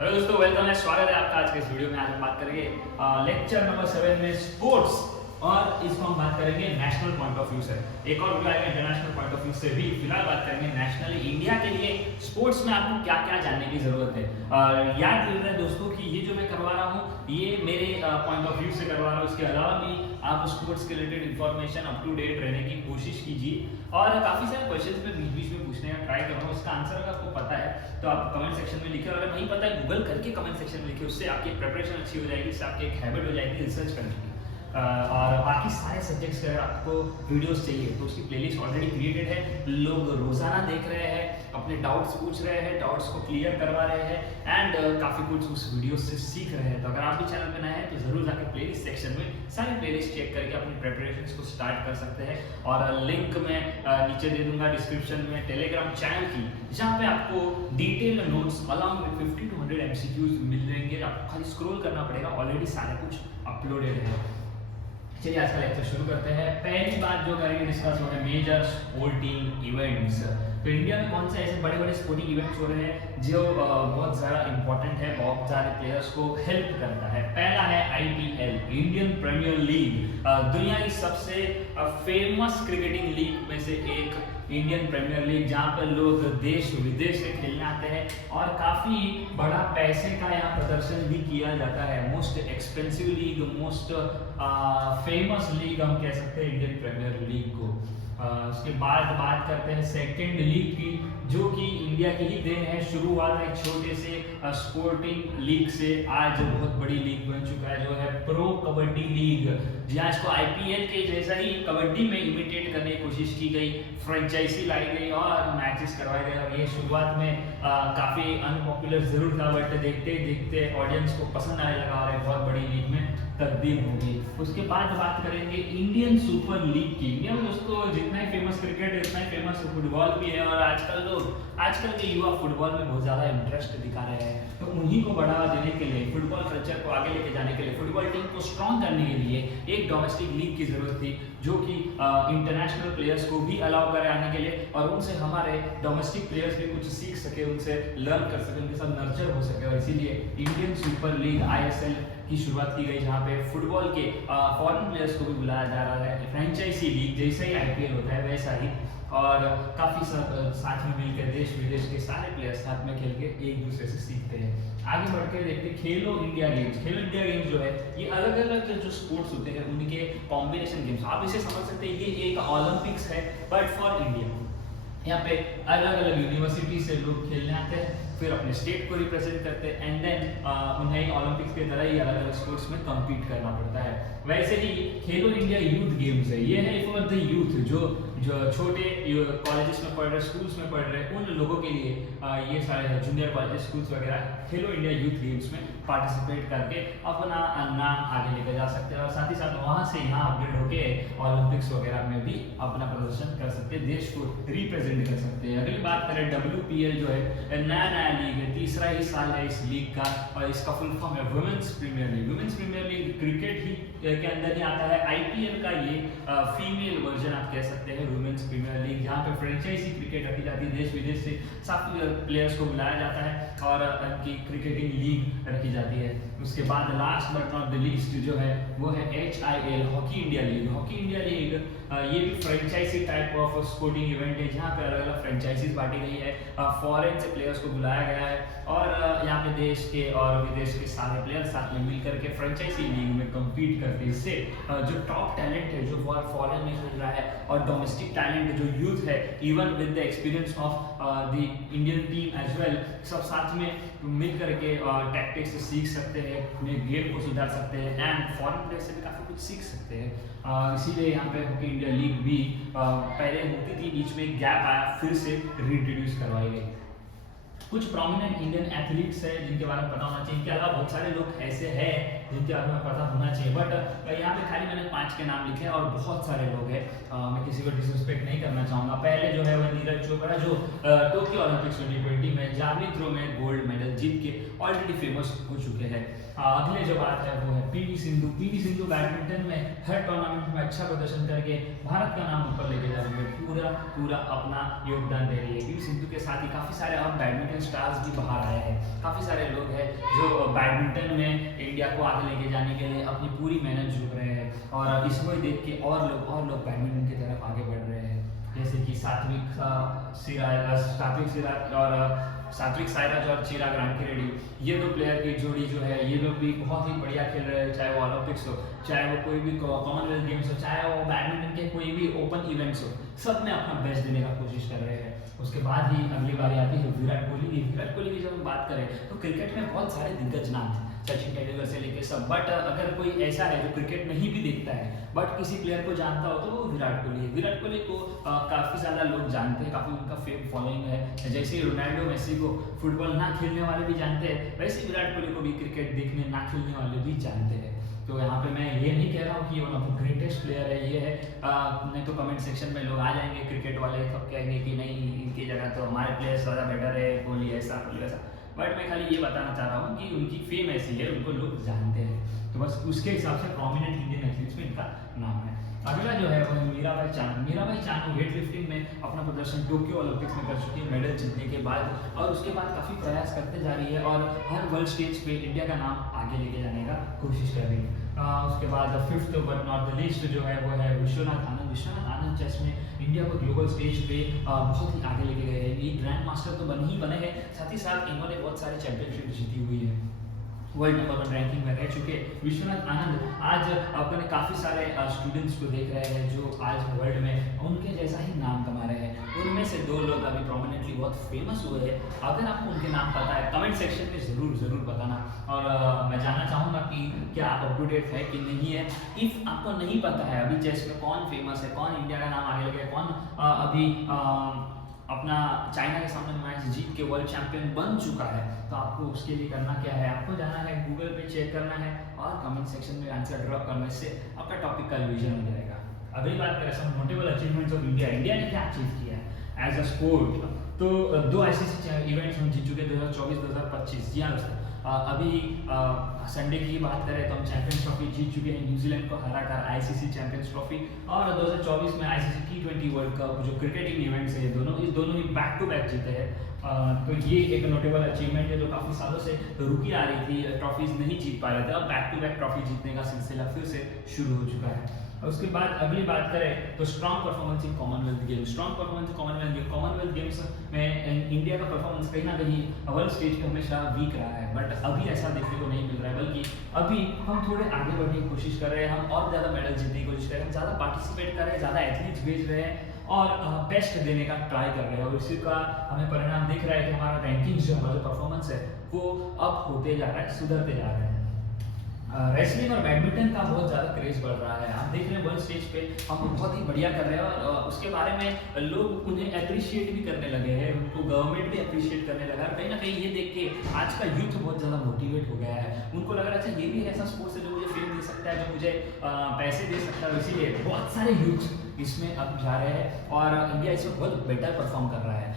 Hello दोस्तों, welcome है, स्वागत है आपका आज के इस वीडियो में। आज हम बात करेंगे लेक्चर नंबर 7 में स्पोर्ट्स, और इसको हम बात करेंगे नेशनल पॉइंट ऑफ व्यू से। एक और वीडियो आएगा इंटरनेशनल पॉइंट ऑफ व्यू से भी। फिलहाल बात करेंगे नेशनली इंडिया के लिए स्पोर्ट्स में आपको क्या क्या जानने की जरूरत है। याद रहे दोस्तों कि ये जो मैं करवा रहा हूँ ये मेरे पॉइंट ऑफ व्यू से करवा रहा हूँ। इसके अलावा भी आप स्पोर्ट्स के related information up to date रहने की कोशिश कीजिए, और काफ़ी सारे क्वेश्चंस में बीच बीच में पूछने का ट्राई कर रहा हूँ। उसका आंसर अगर आपको पता है तो आप कमेंट सेक्शन में लिखिए, और अगर नहीं पता है गूगल करके कमेंट सेक्शन में लिखिए। उससे आपकी प्रिपरेशन अच्छी हो जाएगी, इससे आपकी एक हैबिट हो जाएगी रिसर्च करने की। और बाकी सारे सब्जेक्ट्स के अगर आपको वीडियोस चाहिए तो उसकी प्लेलिस्ट ऑलरेडी क्रिएटेड है। लोग रोजाना देख रहे हैं, अपने डाउट्स पूछ रहे हैं, डाउट्स को क्लियर करवा रहे हैं, एंड काफ़ी कुछ उस वीडियो से सीख रहे हैं। तो अगर आप भी चैनल पे नए हैं तो जरूर जाकर प्लेलिस्ट सेक्शन में सारी प्लेलिस्ट चेक करके अपनी प्रिपरेशंस को स्टार्ट कर सकते हैं। और लिंक मैं नीचे दे दूंगा डिस्क्रिप्शन में टेलीग्राम चैनल की, जहाँ पे आपको detail notes along with 50 to 100 MCQs मिल जाएंगे। आपको खाली स्क्रॉल करना पड़ेगा, ऑलरेडी सारा कुछ अपलोडेड है। चलिए आज का लेक्चर शुरू करते हैं। पहली बात जो करेंगे डिस्कस हो रहा है मेजर स्पोर्टिंग इवेंट्स। तो इंडिया में कौन से ऐसे बड़े बड़े स्पोर्टिंग इवेंट्स हो रहे हैं जो बहुत ज़्यादा इंपॉर्टेंट है, बहुत सारे प्लेयर्स को हेल्प करता है। पहला है IPL, इंडियन प्रीमियर लीग, दुनिया की सबसे फेमस क्रिकेटिंग लीग में से एक इंडियन प्रीमियर लीग, जहाँ पर लोग देश विदेश से खेलने आते हैं और काफ़ी बड़ा पैसे का यहाँ प्रदर्शन भी किया जाता है। Most expensive league, most famous league हम कह सकते हैं इंडियन प्रीमियर लीग को। उसके बाद बात करते हैं सेकेंड लीग की, जो कि इंडिया की ही देन है। शुरुआत एक छोटे से स्पोर्टिंग लीग से आज बहुत बड़ी लीग बन चुका है, जो है प्रो कबड्डी लीग, जहाँ इसको IPL के जैसा ही कबड्डी में इमिटेट करने की कोशिश की गई, फ्रेंचाइजी लाई गई और मैचेस करवाए गए। और ये शुरुआत में काफ़ी अनपॉपुलर जरूर था, बट देखते देखते ऑडियंस को पसंद आने लगा और एक बहुत बड़ी लीग में तब्दील हो गई। उसके बाद बात करेंगे इंडियन सुपर लीग की। इंडिया में दोस्तों जितना ही फेमस क्रिकेट है उतना ही फेमस फुटबॉल भी है, और आजकल के युवा फुटबॉल में बहुत ज़्यादा इंटरेस्ट दिखा रहे हैं। तो उन्हीं को बढ़ावा देने के लिए, फुटबॉल कल्चर को आगे लेके जाने के लिए, फुटबॉल टीम को स्ट्रॉन्ग करने के लिए एक डोमेस्टिक लीग की जरूरत थी, जो कि इंटरनेशनल प्लेयर्स को भी अलाउ करे आने के लिए, और उनसे हमारे डोमेस्टिक प्लेयर्स भी कुछ सीख सके, उनसे लर्न कर सके, उनके साथ नर्चर हो सके। और इसीलिए इंडियन सुपर लीग ISL की शुरुआत की गई, जहाँ पे फुटबॉल के फॉरेन प्लेयर्स को भी बुलाया जा रहा है। फ्रेंचाइजी लीग जैसे ही IPL होता है वैसा ही, और काफ़ी साथ में मिलकर देश विदेश के सारे प्लेयर्स साथ में खेल के एक दूसरे से सीखते हैं। आगे बढ़ के देखते हैं खेलो इंडिया गेम्स। खेलो इंडिया गेम्स जो है ये अलग अलग जो स्पोर्ट्स होते हैं उनके कॉम्बिनेशन गेम्स, आप इसे समझ सकते हैं ये एक ओलंपिक्स है बट फॉर इंडिया। यहाँ पे अलग अलग यूनिवर्सिटी से लोग खेलने आते हैं, फिर अपने स्टेट को रिप्रेजेंट करते हैं, एंड देन उन्हें ओलंपिक्स की तरह ही अलग अलग स्पोर्ट्स में कम्पीट करना पड़ता है। वैसे ही खेलो इंडिया यूथ गेम्स है, ये है फॉर द यूथ, जो छोटे कॉलेजेस में पढ़ रहे, स्कूल्स में पढ़ रहे, उन लोगों के लिए ये सारे जूनियर कॉलेज स्कूल्स वगैरह खेलो इंडिया यूथ गेम्स में पार्टिसिपेट करके अपना नाम आगे लेकर जा सकते हैं, और साथ ही साथ वहाँ से यहाँ अपग्रेड होके ओलंपिक्स वगैरह में भी अपना प्रदर्शन कर सकते हैं, देश को रिप्रेजेंट कर सकते हैं। अगली बात करें WPL, जो है नया लीग है, तीसरा ही साल है इस लीग का, और इसका फुल फॉर्म है women's premier league. Women's premier league cricket ही के अंदर ही आता है। IPL का ये फीमेल वर्जन आप कह सकते हैं वुमेन्स प्रीमियर लीग, जहाँ पे फ्रेंचाइजी क्रिकेट रखी जाती है, देश विदेश से सब प्लेयर्स को बुलाया जाता है और उनकी क्रिकेटिंग लीग रखी जाती है। उसके बाद last but not the least जो है वो है HIL, hockey India league. Hockey India league ये भी franchise type of sporting event है, जहाँ पे अलग अलग फ्रेंचाइजीज बांटी गई है, फॉरेन से प्लेयर्स को बुलाया गया है, और यहाँ पे देश के और विदेश के सारे प्लेयर्स साथ में मिलकर के फ्रेंचाइजी लीग में कम्पीट करते हैं। इससे जो टॉप टैलेंट है जो फॉरेन में खेल रहा है, और डोमेस्टिक टैलेंट जो यूथ है, even with the experience of the Indian team as well, सब साथ में मिल करके टैक्टिक्स सीख सकते हैं, अपने गेम को सुधार सकते हैं, एंड फॉरेन प्लेयर से भी काफ़ी कुछ सीख सकते हैं। इसीलिए यहाँ पे हॉकी इंडिया लीग भी पहले होती थी, बीच में गैप आया, फिर से रीइंट्रोड्यूस करवाई गई। कुछ प्रोमिनेंट इंडियन एथलीट्स है जिनके बारे में पता होना चाहिए, इनके अलावा बहुत सारे लोग ऐसे हैं जिनके बारे में पता होना चाहिए, बट यहाँ पे खाली मैंने 5 के नाम लिखे हैं, और बहुत सारे लोग हैं, मैं किसी को डिसरिस्पेक्ट नहीं करना चाहूँगा। पहले जो है वो नीरज चोपड़ा, जो टोक्यो ओलंपिक्स 2020 में जावलिन थ्रो में गोल्ड मेडल जीत के ऑलरेडी फेमस हो चुके हैं। अगले जो बात है वो है PV Sindhu. PV Sindhu badminton में हर टूर्नामेंट में अच्छा प्रदर्शन करके भारत का नाम ऊपर लेके जा रही है, पूरा अपना योगदान दे रही है। PV सिंधु के साथ ही काफ़ी सारे अब बैडमिंटन स्टार्स भी बाहर आए हैं, काफ़ी सारे लोग हैं बैडमिंटन में इंडिया को आगे लेके जाने के लिए अपनी पूरी मेहनत झोंक रहे हैं और इसको ही देख के और लोग बैडमिंटन की तरफ आगे बढ़ रहे हैं, जैसे कि सात्विक साईराज और चिराग रांकिरेड्डी, ये दो प्लेयर की जोड़ी जो है ये लोग भी बहुत ही बढ़िया खेल रहे हैं, चाहे वो ओलंपिक्स हो, चाहे वो कोई भी कॉमनवेल्थ गेम्स हो, चाहे वो बैडमिंटन के कोई भी ओपन इवेंट्स हो, सब में अपना बेस्ट देने का कोशिश कर रहे हैं। उसके बाद ही अगली बारी आती है विराट कोहली की। विराट कोहली की जब हम बात करें तो क्रिकेट में बहुत सारे दिग्गज नाम हैं, सचिन तेंदुलकर से लेके सब, बट अगर कोई ऐसा है जो क्रिकेट नहीं भी देखता है बट किसी प्लेयर को जानता हो तो वो विराट कोहली है। विराट कोहली को काफ़ी ज़्यादा लोग जानते हैं, काफ़ी उनका फेम फॉलोइंग है। जैसे रोनाल्डो मेसी को फुटबॉल ना खेलने वाले भी जानते हैं, वैसे विराट कोहली को भी क्रिकेट देखने ना खेलने वाले भी जानते हैं। तो यहाँ पे मैं ये नहीं कह रहा हूँ कि one of the greatest player है ये है, नहीं तो कमेंट सेक्शन में लोग आ जाएंगे क्रिकेट वाले, सब कहेंगे कि नहीं इनकी जगह तो हमारे प्लेयर्स ज़्यादा बेटर है, कोहली ऐसा कोहली वैसा, बट मैं खाली ये बताना चाह रहा हूँ कि उनकी फेम ऐसी है, उनको लोग जानते हैं, तो बस उसके हिसाब से प्रोमिनेंट इंडियन एथलीट्स में इनका नाम है। अगला जो है वो है मीराबाई चानू। मीराबाई चानू वेट लिफ्टिंग में अपना प्रदर्शन टोक्यो ओलंपिक्स में कर चुकी है मेडल जीतने के बाद, और उसके बाद काफ़ी प्रयास करते जा रही है और हर वर्ल्ड स्टेज पे इंडिया का नाम आगे लेके जाने का कोशिश कर रही है। उसके बाद fifth but not the least जो है वो है विश्वनाथ आनंद। विश्वनाथ आनंद चेस में इंडिया को ग्लोबल स्टेज पे बहुत ही आगे लेके गए हैं। ये ग्रैंड मास्टर तो बने हैं, साथ ही साथ इन्होंने बहुत सारे चैंपियनशिप जीती हुई है, वर्ल्ड नंबर 1 रैंकिंग में रह चुके। विश्वनाथ आनंद आज अपने काफ़ी सारे स्टूडेंट्स को देख रहे हैं जो आज वर्ल्ड में उनके जैसा ही नाम कमा रहे हैं। उनमें से 2 लोग अभी प्रोमिनेंटली बहुत फेमस हुए हैं। अगर आपको उनके नाम पता है कमेंट सेक्शन में ज़रूर बताना, और मैं जानना चाहूँगा कि क्या आप अप टू डेट है कि नहीं है। इफ़ आपको नहीं पता है अभी चेस में कौन फेमस है, कौन इंडिया का नाम आगे लगे, कौन अभी अपना चाइना के सामने मैच जीत के वर्ल्ड चैंपियन बन चुका है, तो आपको उसके लिए करना क्या है, आपको जाना है गूगल पे चेक करना है और कमेंट सेक्शन में आंसर ड्रॉप करने से आपका टॉपिक का रिवीजन हो जाएगा। अगली बात करें some notable achievements of India. India ने क्या अचीव किया है एज अ स्पोर्ट, तो 2 ICC इवेंट्स हम जीत चुके 2024-2025। जी हाँ दोस्तों, अभी संडे की बात करें तो हम चैंपियंस ट्रॉफी जीत चुके हैं न्यूजीलैंड को हराकर, ICC चैंपियंस ट्रॉफी, और 2024 में ICC T20 वर्ल्ड कप जो क्रिकेटिंग इवेंट्स है ये दोनों ही बैक टू बैक जीते हैं। तो ये एक नोटेबल अचीवमेंट है जो काफ़ी सालों से रुकी आ रही थी, ट्रॉफीज नहीं जीत पा रहे थे, अब बैक टू बैक ट्रॉफी जीतने का सिलसिला फिर से शुरू हो चुका है। और उसके बाद अगली बात करें तो strong performance in Commonwealth games. Strong performance in Commonwealth games में इंडिया का परफॉर्मेंस कहीं ना कहीं वर्ल्ड स्टेज पे हमेशा वीक रहा है, बट अभी ऐसा देखने को नहीं मिल रहा है, बल्कि अभी हम थोड़े आगे बढ़ने की कोशिश कर रहे हैं, हम और ज़्यादा मेडल जीतने की कोशिश कर रहे हैं, हम ज़्यादा पार्टिसिपेट कर रहे हैं, ज़्यादा एथलीट्स भेज रहे हैं और बेस्ट देने का ट्राई कर रहे हैं, और इसी का हमें परिणाम दिख रहा है कि हमारा रैंकिंग जो हमारा जो परफॉर्मेंस है वो अप होते जा रहा है, सुधरते जा रहे हैं। रेसलिंग और बैडमिंटन का बहुत ज़्यादा क्रेज बढ़ रहा है, आप देख रहे हैं वर्ल्ड स्टेज पे हम बहुत ही बढ़िया कर रहे हैं, और उसके बारे में लोग उन्हें अप्रिशिएट भी करने लगे हैं, उनको गवर्नमेंट भी अप्रिशिएट करने लगा है। कहीं ना कहीं ये देख के आज का यूथ बहुत ज़्यादा मोटिवेट हो गया है, उनको लग रहा है अच्छा ये भी ऐसा स्पोर्ट्स है जो मुझे फेम दे सकता है, जो मुझे पैसे दे सकता है, इसीलिए बहुत सारे यूथ इसमें अब जा रहे हैं और इंडिया इसमें बहुत बेटर परफॉर्म कर रहा है।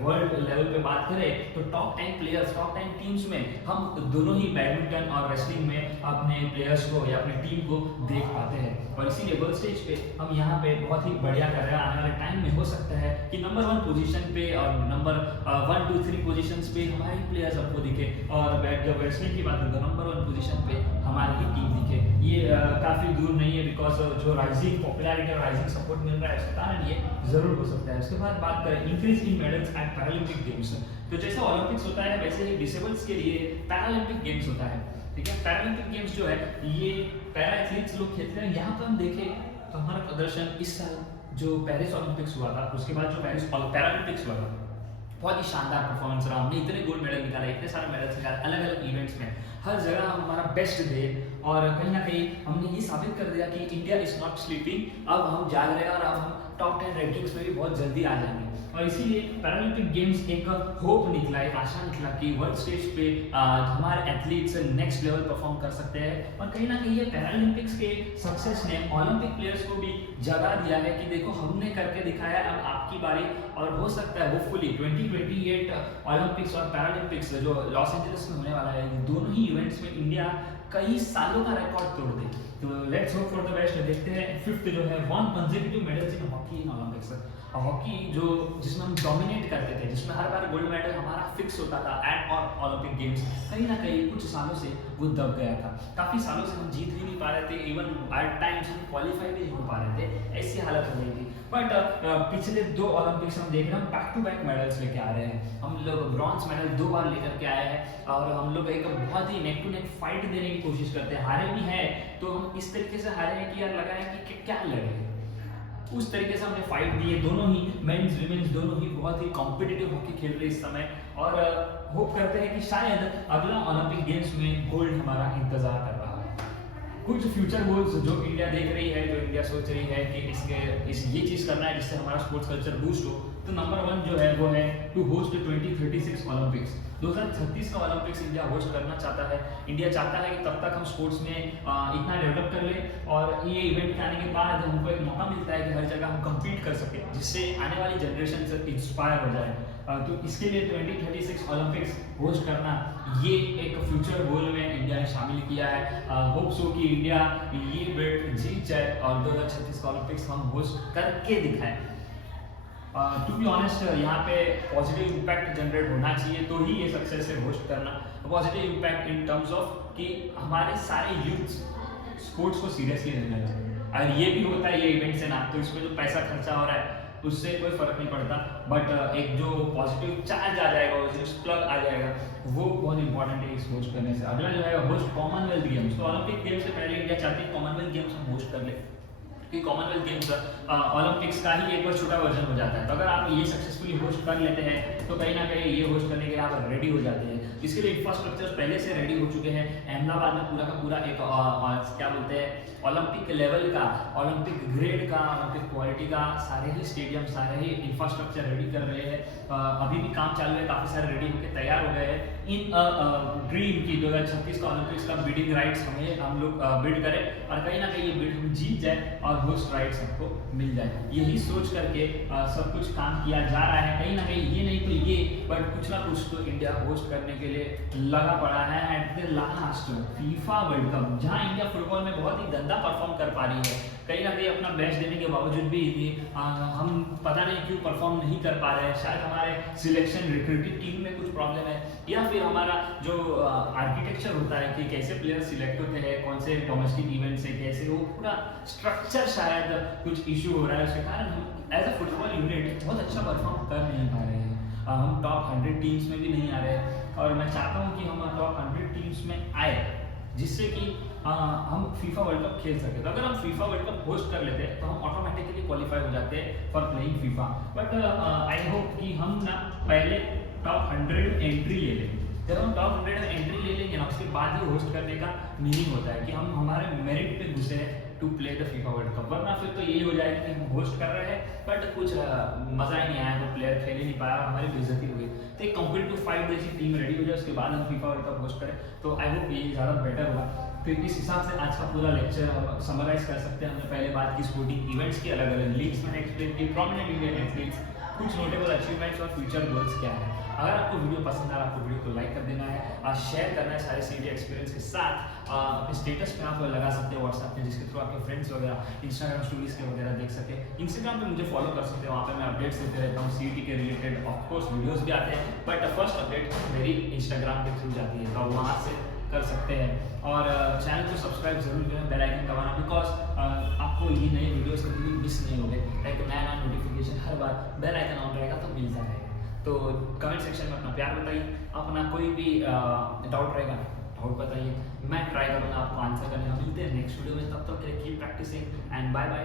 वर्ल्ड लेवल पे बात करें तो टॉप 10 प्लेयर्स, टॉप 10 टीम्स में हम दोनों ही बैडमिंटन और रेसलिंग में अपने प्लेयर्स को या अपनी टीम को देख पाते हैं, और इसीलिए वर्ल्ड स्टेज पे हम यहाँ पे बहुत ही बढ़िया कर रहे हैं। आने वाले टाइम में हो सकता है कि नंबर 1 पोजीशन पे और नंबर 1, 2, 3 पोजीशंस पे हमारे प्लेयर्स आपको दिखे, और जब रेसलिंग की बात करें तो नंबर 1 पोजीशन पे हमारी ही टीम दिखे। ये काफ़ी दूर नहीं है, बिकॉज जो राइजिंग पॉपुलैरिटी और राइजिंग सपोर्ट मिल रहा है उसके कारण ये जरूर हो सकता है। उसके बाद बात करें increase in medals at Paralympic games, तो जैसा ओलंपिक्स होता है वैसे ही डिसेबल्स के लिए पैरालंपिक गेम्स होता है, ठीक है। पैरालंपिक गेम्स जो है ये पैरा एथलीट्स लोग खेलते हैं। यहाँ पर हम देखें तो हमारा प्रदर्शन इस साल जो पेरिस ओलंपिक्स हुआ था, उसके बाद जो पेरिस पैरालंपिक्स हुआ था, बहुत ही शानदार परफॉर्मेंस रहा। हमने इतने गोल्ड मेडल निकाले, इतने सारे मेडल्स निकाले अलग अलग इवेंट्स में, हर जगह हम हमारा बेस्ट दे, और कहीं ना कहीं हमने ये साबित कर दिया कि इंडिया इज नॉट स्लीपिंग, अब हम जाग रहे हैं और अब हम टॉप 10 रैंकिंग्स में भी बहुत जल्दी आ जाएंगे। और इसीलिए पैरालंपिक गेम्स एक होप निकला, एक आशा निकला कि वर्ल्ड स्टेज पे हमारे एथलीट्स नेक्स्ट लेवल परफॉर्म कर सकते हैं, और कहीं ना कहीं ये पैरालंपिक्स के सक्सेस ने ओलंपिक प्लेयर्स को भी जगा दिया है कि देखो हमने करके दिखाया, अब आपकी बारी। और हो सकता है होपफुली 2028 ओलंपिक्स और पैरालंपिक्स जो लॉस एंजलिस में होने वाला है, दोनों ही इवेंट्स में इंडिया कई सालों का रिकॉर्ड तोड़ दे। तो let's hope for the best. देखते हैं फिफ्थ जो है 1 consecutive medals in hockey in Olympics. Hockey जो जिसमें हम डोमिनेट करते थे, जिसमें हर बार गोल्ड मेडल हमारा फिक्स होता था एट और ओलंपिक गेम्स, कहीं ना कहीं कुछ सालों से वो दब गया था। काफ़ी सालों से हम जीत ही नहीं पा रहे थे, इवन एट टाइम्स हम क्वालिफाई भी नहीं हो पा रहे थे, ऐसी हालत हो गई थी। बट पिछले 2 ओलंपिक्स हम देख रहे हैं, हम बैक टू बैक मेडल्स लेके आ रहे हैं। हम लोग ब्रॉन्ज मेडल 2 बार लेकर के आए हैं और हम लोग एक बहुत ही नेक टू नेक फाइट देने की कोशिश करते हैं। हारे भी हैं तो हम इस तरीके से हारे हैं कि यार लगा है कि क्या लड़े, उस तरीके से हमने फाइट दी है। दोनों ही मेंस विमेंस दोनों ही बहुत ही कॉम्पिटिटिव हॉकी खेल रहे इस समय, और होप करते हैं कि शायद अगला ओलंपिक गेम्स में गोल्ड हमारा इंतजार कर रहा है। कुछ फ्यूचर गोल्स जो इंडिया देख रही है, जो इंडिया सोच रही है कि ये चीज़ करना है जिससे हमारा स्पोर्ट्स कल्चर बूस्ट हो, तो नंबर 1 जो है वो है टू होस्ट 2036 ओलंपिक्स। 2036 का ओलंपिक्स इंडिया होस्ट करना चाहता है। इंडिया चाहता है कि तब तक हम स्पोर्ट्स में इतना डेवलप कर लें और ये इवेंट के आने के बाद हमको एक मौका मिलता है कि हर जगह हम कम्पीट कर सकें, जिससे आने वाली जनरेशन से इंस्पायर हो जाए। तो इसके लिए 2036 ओलंपिक्स होस्ट करना ये एक फ्यूचर गोल में इंडिया ने शामिल किया है। होप सो कि इंडिया ये बेल्ट जीत जाए और 2036 ओलंपिक्स हम होस्ट करके दिखाएं। टू बी ऑनेस्ट, यहाँ पे पॉजिटिव इम्पैक्ट जनरेट होना चाहिए तो ही ये सक्सेस है होस्ट करना। Positive impact in terms of कि हमारे सारे यूथ स्पोर्ट्स को सीरियसली लेने लगे। अगर ये भी होता है ये इवेंट से ना, तो इसमें जो पैसा खर्चा हो रहा है उससे कोई फर्क नहीं पड़ता, बट एक जो पॉजिटिव चार्ज आ जाएगा, जो प्लग आ जाएगा, वो बहुत इंपॉर्टेंट है इस होस्ट करने से। अगला जो है होस्ट कॉमनवेल्थ गेम्स। तो ओलंपिक गेम्स से पहले इंडिया चाहती है कॉमनवेल्थ गेम्स हम होस्ट कर ले, कि कॉमनवेल्थ गेम्स ओलंपिक्स का ही एक बार छोटा वर्जन हो जाता है। तो अगर आप ये सक्सेसफुली होस्ट कर लेते हैं तो कहीं ना कहीं ये होस्ट करने के लिए आप रेडी हो जाते हैं। इसके लिए इंफ्रास्ट्रक्चर पहले से रेडी हो चुके हैं। अहमदाबाद में पूरा का पूरा एक क्या बोलते हैं ओलंपिक लेवल का, ओलंपिक ग्रेड का, ओलंपिक क्वालिटी का सारे ही स्टेडियम, सारे ही इंफ्रास्ट्रक्चर रेडी कर रहे हैं। अभी भी काम चालू है, काफ़ी सारे रेडी होकर तैयार हो गए हैं। इन ड्रीम की 2036 का ओलंपिक्स का बिडिंग राइट्स हम लोग बिड करें और कहीं ना कहीं ये बिड हम जीत जाए और होस्ट राइट्स हमको मिल जाए। यही सोच करके सब कुछ काम किया जा रहा है। कहीं ना कहीं ये नहीं तो ये, बट कुछ ना कुछ तो इंडिया होस्ट करने के लिए लगा पड़ा है। At the last FIFA World cup, जहां इंडिया फुटबॉल में बहुत ही गंदा परफॉर्म कर पा रही है, कहीं ना कहीं अपना बेस्ट देने के बावजूद भी हम पता नहीं क्यों परफॉर्म नहीं कर पा रहे हैं। शायद हमारे सिलेक्शन रिक्रूटिंग टीम में कुछ प्रॉब्लम है, या फिर हमारा जो आर्किटेक्चर होता है कि कैसे प्लेयर सिलेक्ट होते हैं, कौन से डोमेस्टिक इवेंट से कैसे, वो पूरा स्ट्रक्चर शायद कुछ इशू हो रहा है। उसके कारण हम एज अ फुटबॉल यूनिट बहुत अच्छा परफॉर्म कर नहीं पा रहे हैं। हम टॉप 100 टीम्स में भी नहीं आ रहे हैं और मैं चाहता हूँ कि हम टॉप 100 टीम्स में आए, जिससे कि हम फीफा वर्ल्ड कप खेल सके। तो अगर हम फीफा वर्ल्ड कप होस्ट कर लेते हैं तो हम ऑटोमेटिकली क्वालिफाई हो जाते हैं for playing FIFA. But I hope कि हम ना पहले टॉप 100 एंट्री ले लें। जब हम टॉप 100 एंट्री ले लेंगे ना, उसके बाद ही होस्ट करने का मीनिंग होता है कि हम हमारे मेरिट पे घुसे हैं to play the FIFA World Cup. वरना फिर तो यही हो जाएगा कि हम होस्ट कर रहे हैं बट कुछ मज़ा ही नहीं आया, वो प्लेयर खेल ही नहीं पाया, हमारी बेइज्जती हुई। तो एक कॉम्पिटिटिव फाइट जैसी टीम रेडी हो जाए, उसके बाद हम फीफा वर्ल्ड कप होस्ट करें, तो आई होप ये ज़्यादा बेटर होगा। तो इस हिसाब से आज का पूरा लेक्चर हम समराइज कर सकते हैं। हमने पहले बात की स्पोर्टिंग इवेंट्स की, अलग अलग लीग्स मैंने एक्सप्लेन की, प्रोमिनेंट इंडियन एथलीट्स, कुछ नोटेबल अचीवमेंट्स और फ्यूचर गोल्स क्या है। अगर आपको वीडियो पसंद आया, आपको वीडियो को लाइक कर देना है, शेयर करना है सारे सीडी एक्सपीरियंस के साथ। अपने स्टेटस पे आप लगा सकते हैं व्हाट्सएप पे, जिसके थ्रू आपके फ्रेंड्स वगैरह इंस्टाग्राम स्टोरीज के वगैरह देख सके। इंस्टाग्राम पे मुझे फॉलो कर सकते हैं, वहाँ पे मैं अपडेट्स देते रहता हूँ सीईटी के रिलेटेड। ऑफकोर्स वीडियोस भी आते हैं बट फर्स्ट अपडेट मेरी इंस्टाग्राम के थ्रू जाती है, तो आप वहाँ से कर सकते हैं। और चैनल को सब्सक्राइब जरूर करें, बेल आइकन दबाना, बिकॉज आपको ये नए वीडियोस कभी भी मिस नहीं होंगे। लाइक नया नोटिफिकेशन हर बार बेल आइकन ऑन रहेगा तो मिलता रहेगा। तो कमेंट सेक्शन में अपना प्यार बताइए, अपना कोई भी डाउट रहेगा डाउट बताइए, मैं ट्राई करूँगा आपको आंसर करने का। मिलते हैं नेक्स्ट वीडियो में, तब तक के लिए keep practicing and bye bye.